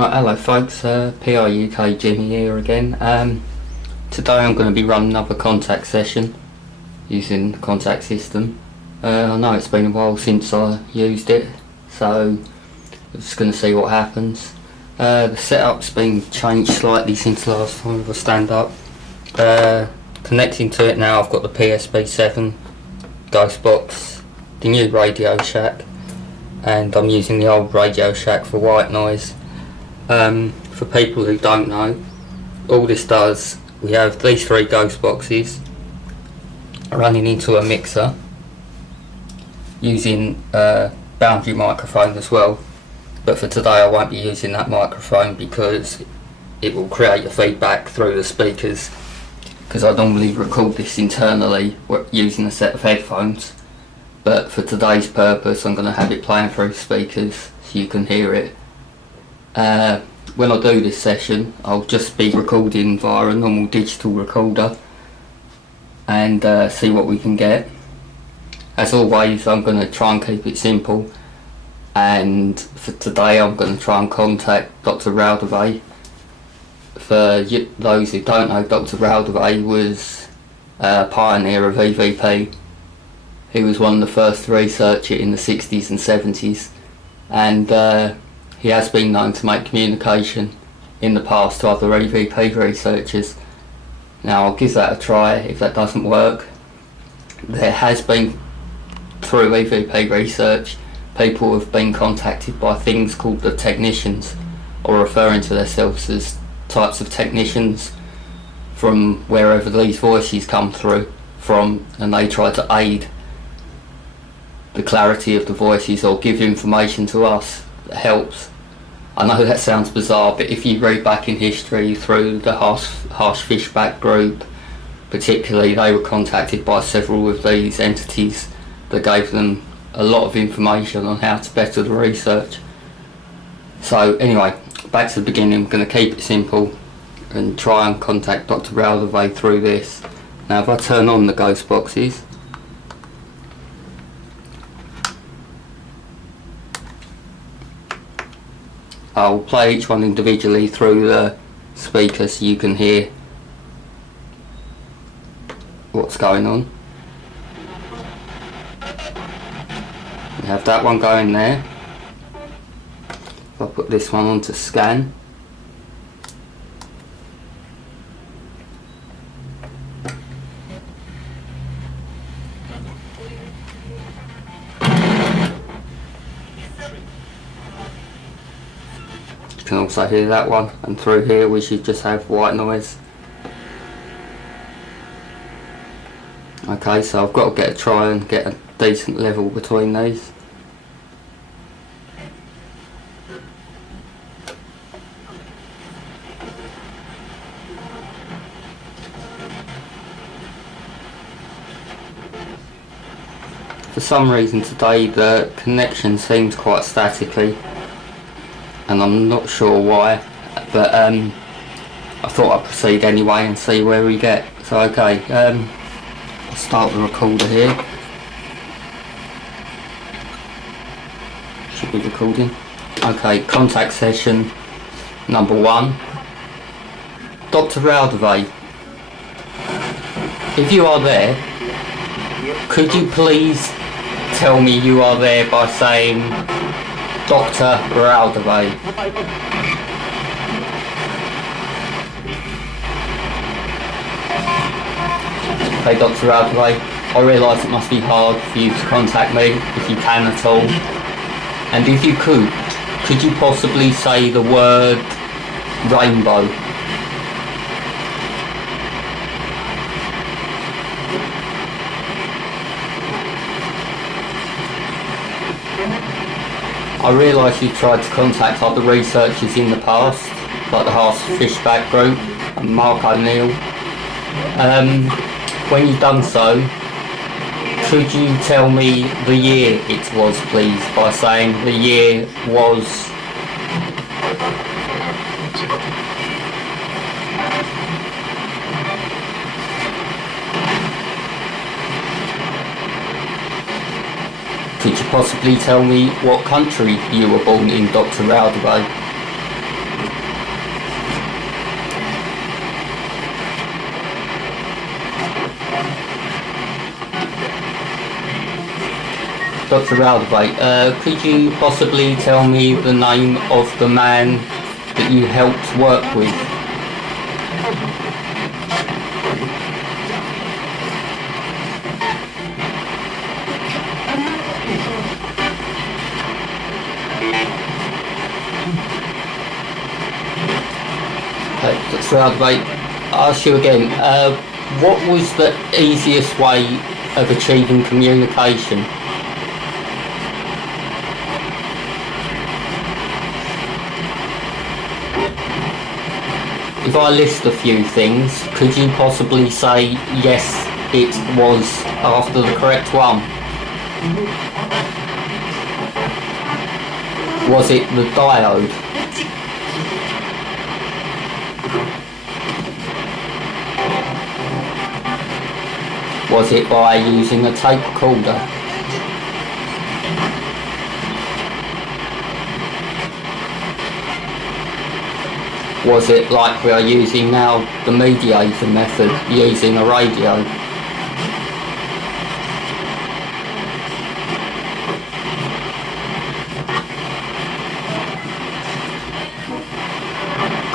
Right, hello folks, P.R.O. Jimmy here again. Today I'm going to be running another contact session using the contact system. I know it's been a while since I used it, so I'm just going to see what happens. The setup's been changed slightly since last time I stand up. Connecting to it now, I've got the PSB7 ghostbox, the new Radio Shack, and I'm using the old Radio Shack for white noise. For people who don't know, all this does, we have these three ghost boxes running into a mixer using a boundary microphone as well, but for today I won't be using that microphone because it will create a feedback through the speakers, because I normally record this internally using a set of headphones, but for today's purpose I'm going to have it playing through speakers so you can hear it. When I do this session, I'll just be recording via a normal digital recorder and see what we can get. As always, I'm going to try and keep it simple, and for today I'm going to try and contact The. For those who don't know, The was a pioneer of EVP. He was one of the first to research it in the 60s and 70s, and he has been known to make communication in the past to other EVP researchers. Now I'll give that a try. If that doesn't work, there has been, through EVP research, people have been contacted by things called the technicians, or referring to themselves as types of technicians from wherever these voices come through from, and they try to aid the clarity of the voices or give information to us that helps. I know that sounds bizarre, but if you read back in history through the Harsh Fishback group particularly, they were contacted by several of these entities that gave them a lot of information on how to better the research. So anyway, back to the beginning. I'm going to keep it simple and try and contact The through this. Now if I turn on the ghost boxes, I'll play each one individually through the speaker so you can hear what's going on. We have that one going there. If I put this one on to scan, you can also hear that one, and through here we should just have white noise. Okay, so I've got to try and get a decent level between these. For some reason today the connection seems quite staticky, and I'm not sure why, but I thought I'd proceed anyway and see where we get. So okay, I'll start the recorder here. Should be recording. Okay, contact session number 1. The. If you are there, could you please tell me you are there by saying The. Hey The, I realise it must be hard for you to contact me, if you can at all. And if you could you possibly say the word rainbow? I realise you've tried to contact other researchers in the past, like the Harsh Fishback group and Mark O'Neill. When you've done so, could you tell me the year it was, please, by saying the year was... Could you possibly tell me what country you were born in, The? Dr. Raldovate, could you possibly tell me the name of the man that you helped work with? Dr. Raldovate, I'll ask you again, what was the easiest way of achieving communication? If I list a few things, could you possibly say, yes, it was after the correct one? Was it the diode? Was it by using a tape recorder? Was it like we are using now, the mediator method, using a radio?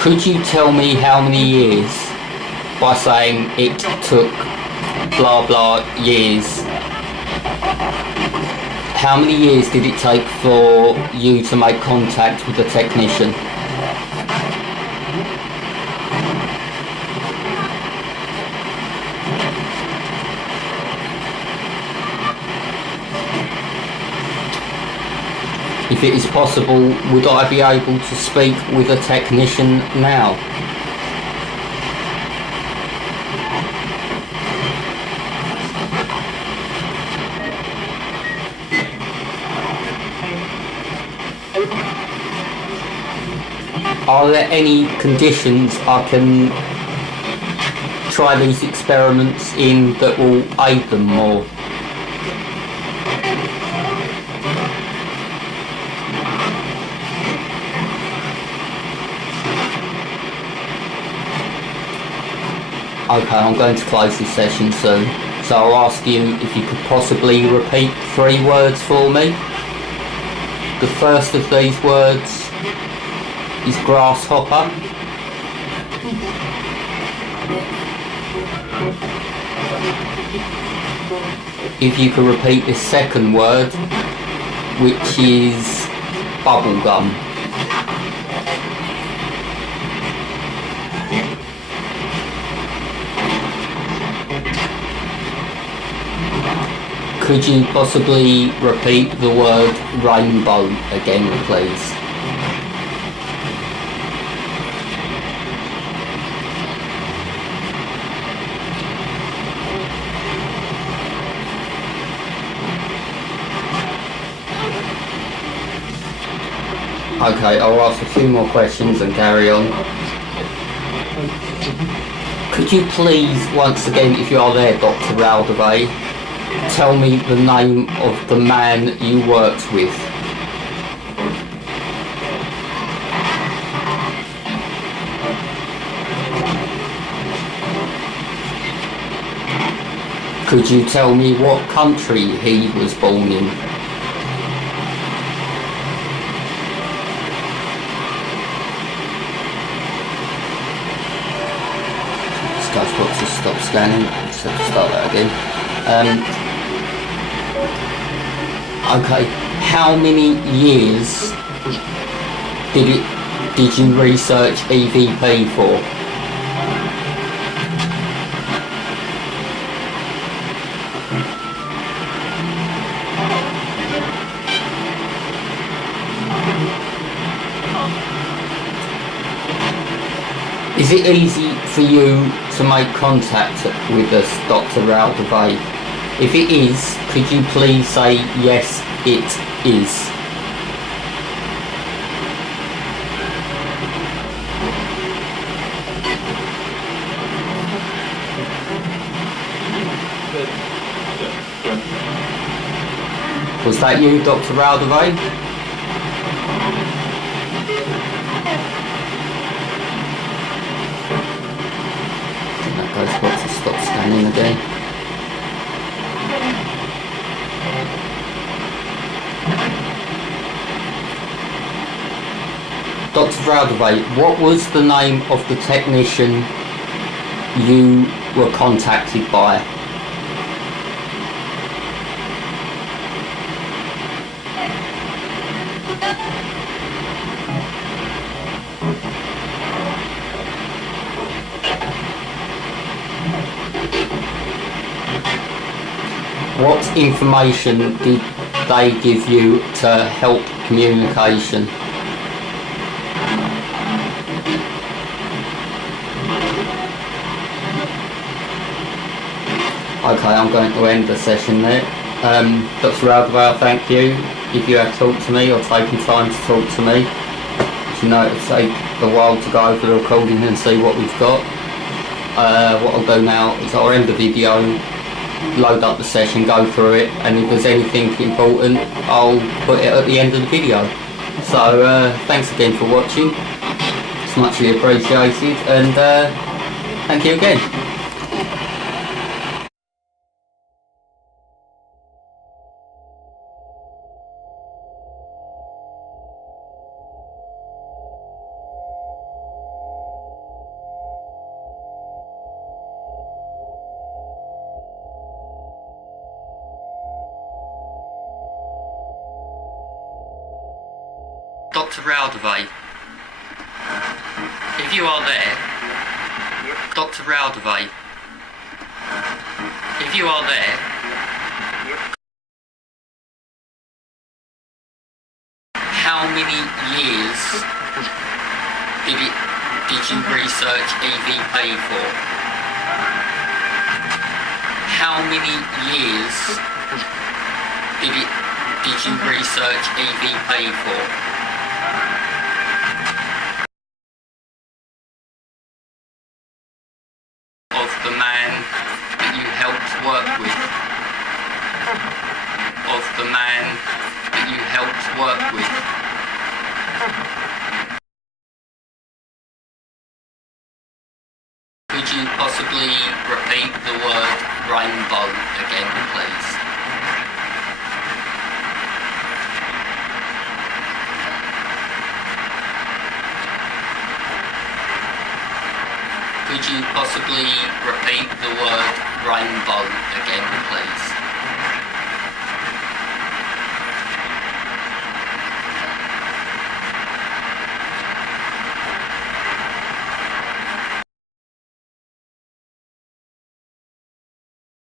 Could you tell me how many years, by saying it took blah blah years, how many years did it take for you to make contact with the technician? If it is possible, would I be able to speak with a technician now? Are there any conditions I can try these experiments in that will aid them more? Okay, I'm going to close this session soon, so I'll ask you if you could possibly repeat 3 words for me. The first of these words is grasshopper. If you could repeat the second word, which is bubblegum. Could you possibly repeat the word rainbow again, please? Okay, I'll ask a few more questions and carry on. Could you please, once again, if you are there, Dr. Raldovate, tell me the name of the man you worked with? Could you tell me what country he was born in? Got to stop scanning, so start that again. Okay, how many years did you research EVP for? Is it easy for you to make contact with us, Dr. Raldovate? If it is, could you please say, yes, it is? Was that you, Dr. Raldovate? Ghostbox to stop scanning again. Alderway, what was the name of the technician you were contacted by? What information did they give you to help communication? Okay, I'm going to end the session there. Dr. Alderway, thank you if you have talked to me or taken time to talk to me. As you know, it'll take a while to go over the recording and see what we've got. What I'll do now is I'll end the video, load up the session, go through it, and if there's anything important, I'll put it at the end of the video. So thanks again for watching. It's muchly appreciated, and thank you again. Dr. Alderway, if you are there, Dr. Alderway, if you are there, how many years did you research EVP for? How many years did you research EVP for? Of the man that you helped work with. Of the man that you helped work with. Could you possibly repeat the word rainbow again, please? Could you possibly repeat the word rainbow again, please?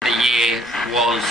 The year was